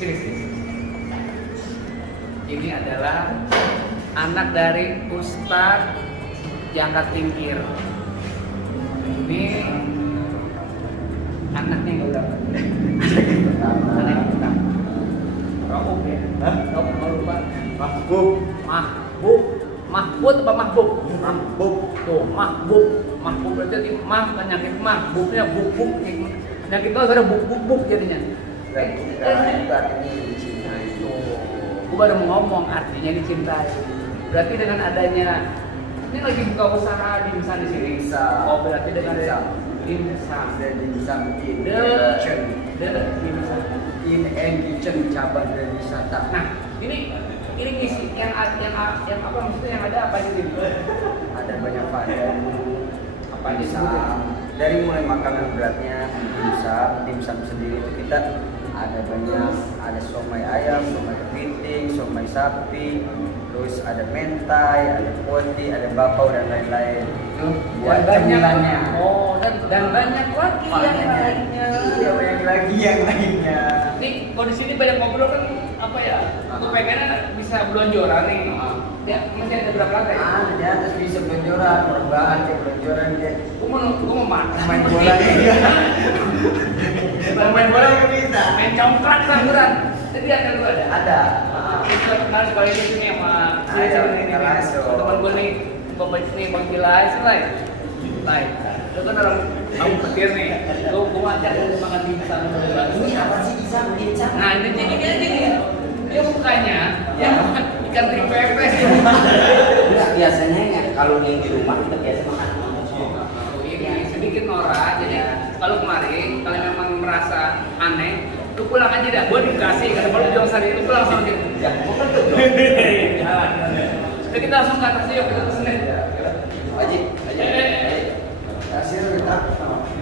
Sini. Ini adalah anak dari Ustadz Jaka Tingkir. Ini anaknya yang udah anak yang pertama. Rauf ya? Rauf kalau lupa. Mahbub apa Mahbub? Mahbub. Tuh, Mahbub. Mahbub berarti penyakit Mahbubnya buk-buk. Penyakit itu ada buk-buk jadinya. Itu artinya dicintai. Gue baru mau ngomong artinya dicintai. Berarti dengan adanya ini lagi buka usaha dimsum di sini. Oh berarti dengan dimsum. Dimsum in and kitchen cabang dari wisata. Nah ini ngisi yang apa maksudnya yang ada apa aja di sini? Ada banyak varian Apa aja dimsum. sebutin? Dari mulai makanan beratnya dimsum sendiri itu kita ada banyak, ada somai ayam, somai kepiting, somai sapi, terus ada mentai, ada poti, ada bakau dan lain-lain. Itu buat cemilannya. Oh dan banyak lagi yang lainnya. Iya, banyak lagi yang lainnya. Nih kalau di sini banyak ngobrol kan apa ya? Aku pengennya bisa belonjoran nih. Ya masih ada berapa lantai? Di atas bisa belonjoran, rebahan kayak belonjoran kayak Gue mau main bola juga. Main bola juga bisa. main congkrak kan. Jadi ada lu ada. Ada. Kita kenal sekali di sini sama ini langsung. teman gue nih Bang Bilal Selai. Lu kan orang kamu petir nih. Lu ngajak lu makan dimsum. Ini apa sih dimsum? Nah ini dia mukanya yang ikan teri pepes. Enggak, biasanya ya kalau yang di rumah kita biasa makan Ini sedikit norak. Jadi kalau kemarin kalau memang merasa aneh, lu pulang aja dah. Gua dikasih karena kalau jual sehari itu pulang sama dia. ya makan tuh Jadi kita langsung ke atas yuk, kita pesen deh. aja Hasil kita.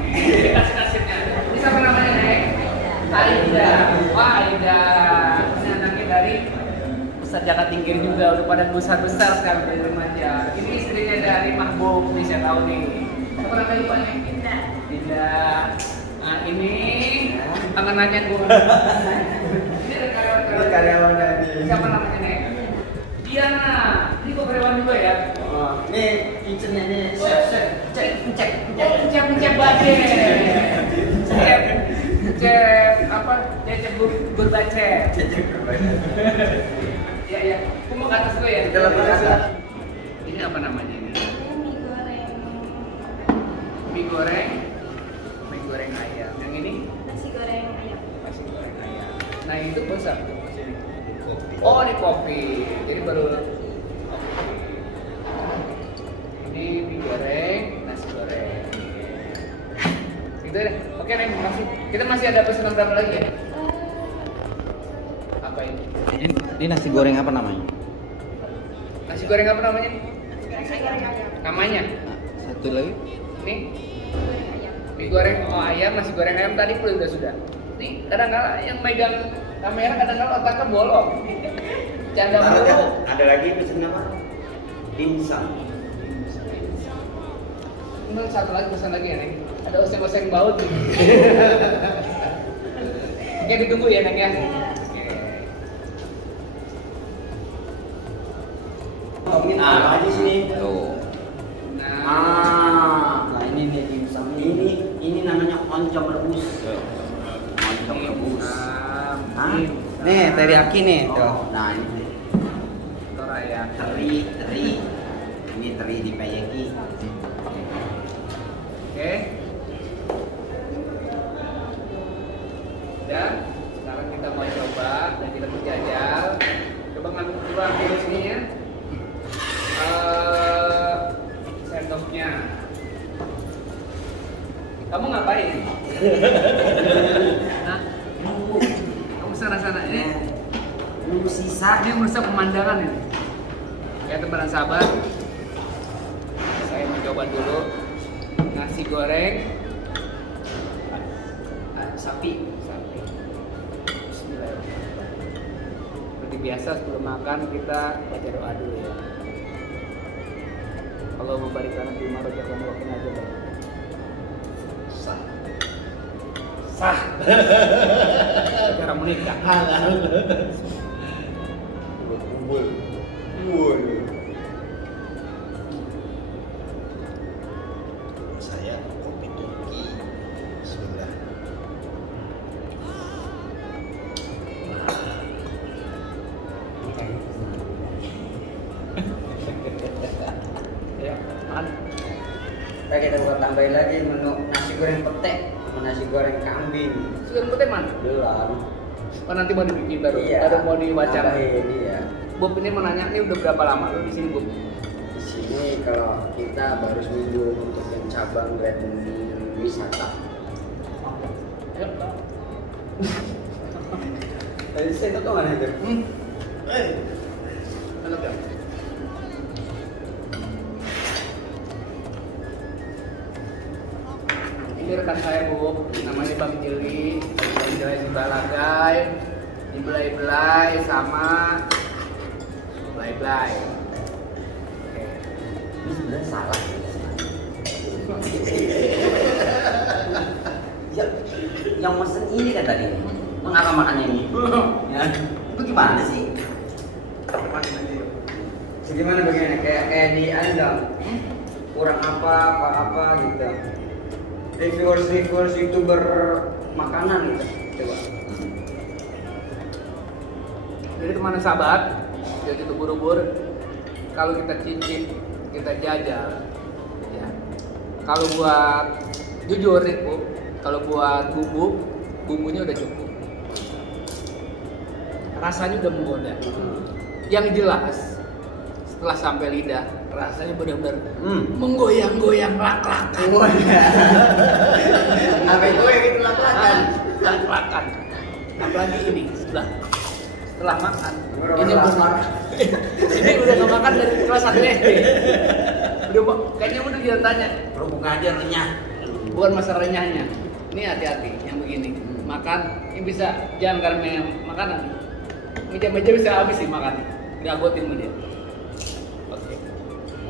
Ini kasih-kasihnya. Ini siapa namanya, Nek? Aida. Wah, Aida. Ini anaknya dari Ustadz Jaka Tingkir juga, udah pada besar-besar sekarang dari remaja. Ini istrinya dari Mahbub, nih saya tahu nih. Siapa namanya Pak Nek? Dinda. Nah, ini tanganannya gue. Ini ada Karyawan dari. Siapa namanya, Nek? Diana. Ini kok karyawan juga ya? Ini kitchennya nih, chef. Cep bace. Cep apa? Cep berbace. Iya. Aku mau ke atas dulu ya. Kita lebih ke atas. Ini apa namanya ini? Mie goreng. Mie goreng ayam. Yang ini Nasi goreng ayam. nasi goreng ayam. Nah itu besar. Oh ini kopi. Jadi baru. Ini mie goreng, nasi goreng. Gitu deh. Oke Neng, makasih. Kita masih ada pesanan berapa lagi ya? Apa ini? ini nasi goreng apa namanya? Nasi goreng apa namanya? Nasi goreng ayam. Namanya? Satu lagi Ini mie goreng ayam, nasi goreng ayam tadi pun sudah. Nih kadang-kala yang megang kamera kadang-kala otaknya bolong. Canda mulu. ada lagi pesen apa? Dimsum. Ini satu lagi pesan lagi ya Neng. Ada oseng-oseng baut nih. Oke ditunggu ya Neng ya. Ngomongin apa aja sini? Tuh. Nah, Nah ini nih dimsum Ini namanya oncom rebus. Oncom rebus. Hah? Nih, teriyaki nih. Tuh. Nah, ini Toraya. teri. Ini teri dipayaki. Oke. Dan sekarang kita mau coba dan kita berjajal. Coba ambil sini ya. Sendoknya. Kamu ngapain? Hah? Kamu sana ini. Nunggu sisa. Ini merusak pemandangan ini. Ya teman sahabat, saya mencoba dulu nasi goreng sapi. Bismillahirrahmanirrahim. Seperti biasa sebelum makan kita baca doa dulu ya. Allahumma barik lana fil ma razaqtana wa qina adzabannar. Sah. sekarang menikah. Kumpul. Waduh. Saya kopi Turki. Bismillah. Ya, makan. Kita buat tambahin lagi menu nasi goreng pete sama nasi goreng kambing. Sudah penting mana? Belum. Oh, nanti mau dibikin baru. Iya. Baru mau dibaca. Tambahin, iya. Bob ini mau nanya, ini udah berapa lama lu di sini, Bob? Di sini kalau kita baru seminggu untuk yang cabang Grand Wisata. Ya, Tadi saya tahu mana itu? enak ya? Ini rekan saya, Bu, namanya Bang Jeli, Bang Jeli di Balagai, di Belai-Belai sama Belai-Belai. Oke. Ini sebenarnya salah. Ya, yang mesen ini kan tadi mengapa makannya ini? Ya, itu gimana sih? Gimana bagaimana? Kayak di Andang, kurang apa gitu. Reviewers YouTuber makanan gitu. Coba. Jadi teman sahabat, jadi ubur-ubur, kalau kita cicip, kita jajal, ya. Kalau buat jujur nih, Bu, kalau buat bumbunya udah cukup. Rasanya udah menggoda. Yang jelas, setelah sampai lidah, rasanya benar-benar menggoyang-goyang lak-lakan. Apa itu yang itu lakukan? Lak-lakan. Apalagi ini setelah makan. Ini ini udah nggak makan dari kelas 1 SD. Kayaknya udah dia tanya. Kerupuk aja renyah. Bukan masalah renyahnya. Ini hati-hati yang begini. Makan ini bisa jangan karena makanan. Meja-meja bisa habis sih makan. Diagotin sama dia. Oke.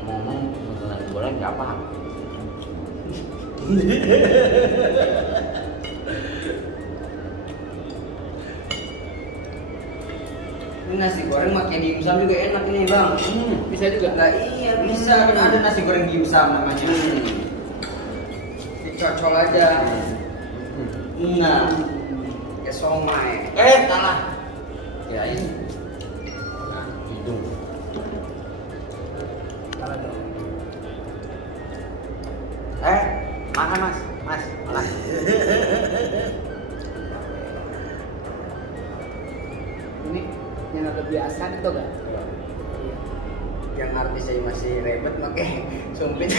Ngomong nasi goreng nggak paham. Ini nasi goreng pakai dimsum juga enak ini bang. Bisa juga. Lah iya bisa kan ada nasi goreng dimsum namanya. Dicocol aja. Nah, kayak somai. Salah. Kirain. Nah, hidung. Salah dong. Makan mas, makan. Ini yang agak biasa itu kan? Yang artis saya masih ribet pakai sumpit.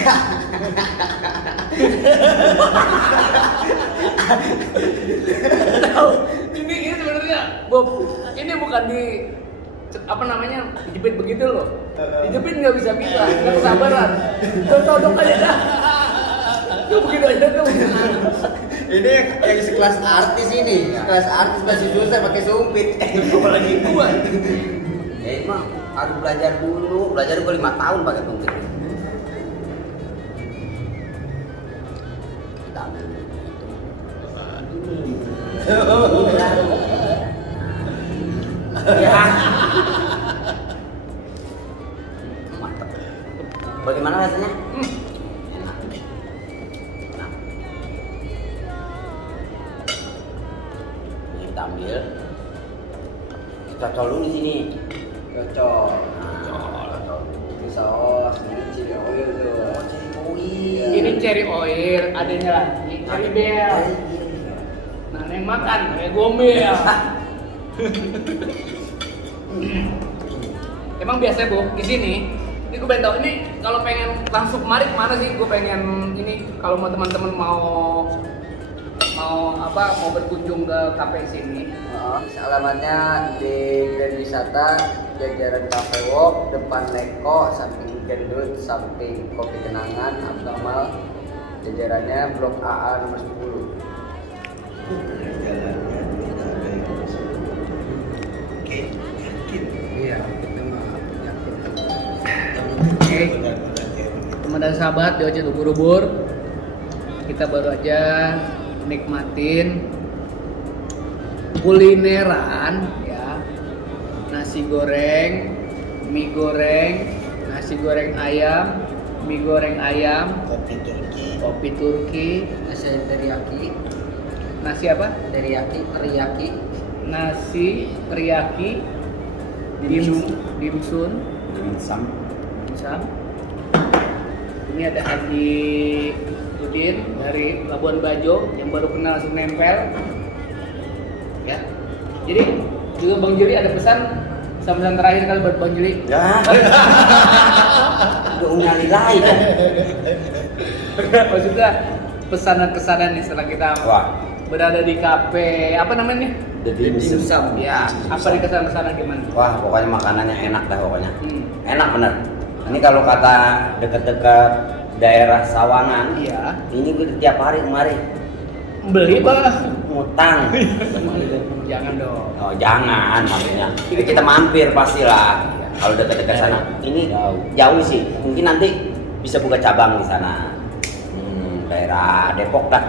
Tahu? Ini sebenarnya Bob, ini bukan di apa namanya dijepit begitu loh. Dijepit nggak bisa nggak kesabaran. Todok aja dah. Tuh begitu aja tuh. Ini yang sekelas artis ini, sekelas artis masih susah pakai sumpit. Apalagi gua. Ya itu mah harus belajar dulu 5 tahun pakai tungkit. Kita ambil ya. Mantap. Bagaimana rasanya? Enak. Enak. Ini kita ambil. Kita cocol dulu di sini. Cocol. Cocol. Ini saus, ini chili oil tuh. Ini cherry oil, adanya lagi cherry bell. Nah, yang makan kayak gombel. Emang biasanya Bu di sini, ini gue pengen tahu ini kalau pengen langsung kemari kemana sih? Gue pengen ini kalau mau teman-teman mau berkunjung ke kafe sini. Alamatnya di Grand Wisata, jajaran Cafe Walk, depan Leko, samping Gendut, samping Kopi Kenangan, Abnormal. Jajarannya Blok AA nomor 10. Iya, kita mah yakin. Oke, teman dan sahabat di Ojek Ubur-ubur, kita baru aja nikmatin kulineran ya, nasi goreng, mie goreng, nasi goreng ayam, mie goreng ayam, kopi Turki, Nasi teriyaki, nasi apa? teriyaki, Nasi teriyaki, dimsum, Dimsum. dimsum. Ini ada Haji Udin dari Labuan Bajo yang baru kenal langsung nempel. Ya. Jadi juga Bang Juli ada pesan pesan terakhir kali buat Bang Juli. Ya. Udah nyali lagi kan. Maksudnya pesanan-kesanan nih setelah kita Wah, berada di kafe apa namanya nih? the dimsum. Ya, apa nih kesan-kesanan gimana? Wah, pokoknya makanannya enak dah pokoknya. Hmm. Enak bener. Ini kalau kata dekat-dekat daerah Sawangan, Iya. ini gue tiap hari kemari Beli bah. ngutang. Jangan dong. Oh jangan, maksudnya kita mampir pastilah. Kalau dekat-dekat sana, ini jauh sih. Mungkin nanti bisa buka cabang di sana. Daerah Depok dah,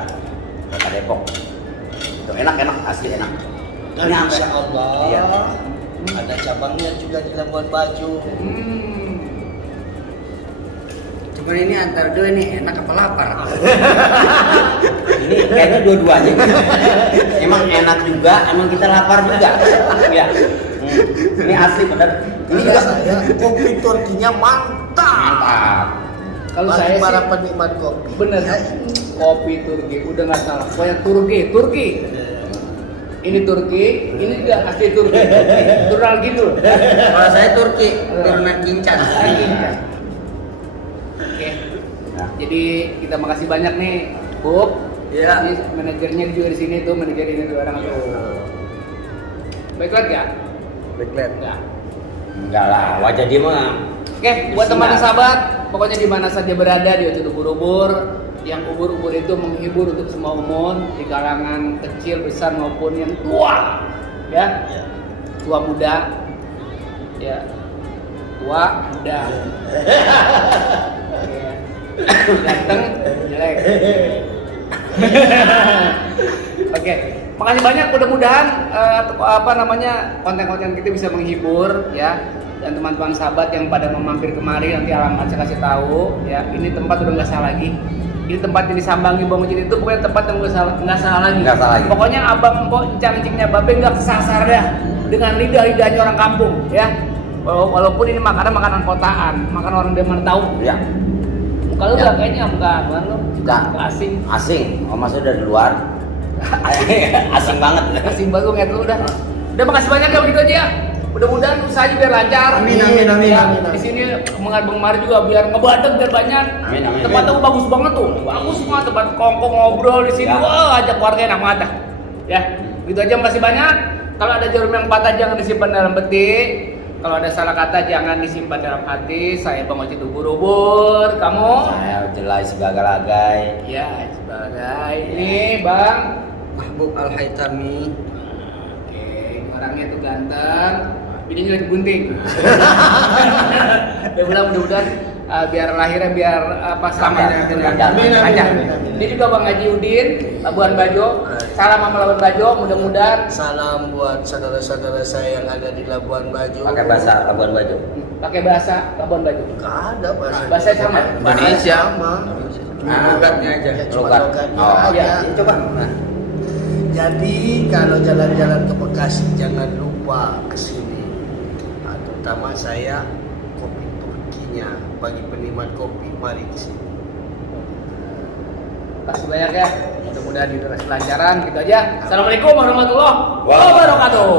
kota Depok. Itu enak-enak, asli enak. Dan insya Allah Iya. ada cabangnya juga di Labuan Bajo. Cuman ini antara dua ini enak apa lapar? Ini kayaknya dua-duanya. Emang enak juga, emang kita lapar juga. Ya. Ini asli bener. Ini juga saya kopi Turkinya mantap. mantap. Kalau Bagi saya para sih penikmat kopi. bener Ya, ini. kopi Turki udah nggak salah. Pokoknya Turki. Ini Turki, ini juga asli Turki. Tural gitu. Kalau saya Turki, turunan Kincan. Lagi. Oke. Nah, Jadi kita makasih banyak nih, Bob. Iya. Ini manajernya juga di sini tuh, manajer ini tuh orang tuh. Baik banget ya? Backlet. Ya. enggak lah, wajah dia mah. Oke, buat Sinar. teman dan sahabat, pokoknya di mana saja berada di YouTube ubur-ubur, yang ubur-ubur itu menghibur untuk semua umum, di kalangan kecil, besar maupun yang tua, ya, tua muda, ya, tua muda, ya. Ganteng, jelek. Oke, makasih banyak. Mudah-mudahan konten-konten kita bisa menghibur ya, dan teman-teman sahabat yang pada memampir kemari nanti alamat saya kasih tahu ya. Ini tempat udah nggak salah lagi. Ini tempat yang disambangi Bang Ujin itu pokoknya tempat yang nggak salah lagi. Nggak salah lagi. Pokoknya abang empok cang-cingnya babe nggak kesasar dah dengan lidah-lidahnya orang kampung ya. Walaupun ini makanan kotaan, makanan orang dia mana tahu. Ya, Kalau Ya. nggak kayaknya bukan lo Nggak. asing. asing. Oh, maksudnya dari luar. Asing banget. Asing banget lu ngeliat lu udah. Udah makasih banyak ya begitu aja ya. Mudah-mudahan usahanya biar lancar. Amin, amin, amin, Ya, amin, amin. di sini mengadeng mari juga biar ngebadeng biar banyak. Amin, amin. Tempatnya bagus banget tuh. Bagus banget tempat kongkong ngobrol di sini. Ya. Wah, ajak keluarga enak banget dah. Ya, begitu aja makasih banyak. Kalau ada jarum yang patah jangan disimpan dalam peti. Kalau ada salah kata jangan disimpan dalam hati. Saya Bang Ojit ubur-ubur. Kamu? Saya jelai segala-galagai. Ya, sebagai ini Bang. Mahbub Al-Haitami. Oke, orangnya tuh ganteng, bininya lagi bunting. Mudah-mudahan biar lahirnya biar selamat. Amin, Lancar. Ini juga Bang Haji Udin, Labuan Bajo. Salam sama Labuan Bajo, mudah-mudahan Salam buat saudara-saudara saya yang ada di Labuan Bajo. Pakai bahasa Labuan Bajo. pakai bahasa Labuan Bajo. Nggak ada bahasa. Bahasa sama? Indonesia sama. Logatnya aja. Ya, cuma Logat. logatnya Oh, aja. ya. Coba. Nah. Jadi kalau jalan-jalan ke Bekasi jangan lupa ke sini. Nah, terutama saya kopi Turkinya. Bagi penikmat kopi mari ke sini. Kasih banyak ya. Mudah-mudahan dikasih kelancaran gitu aja. Assalamualaikum warahmatullahi wabarakatuh.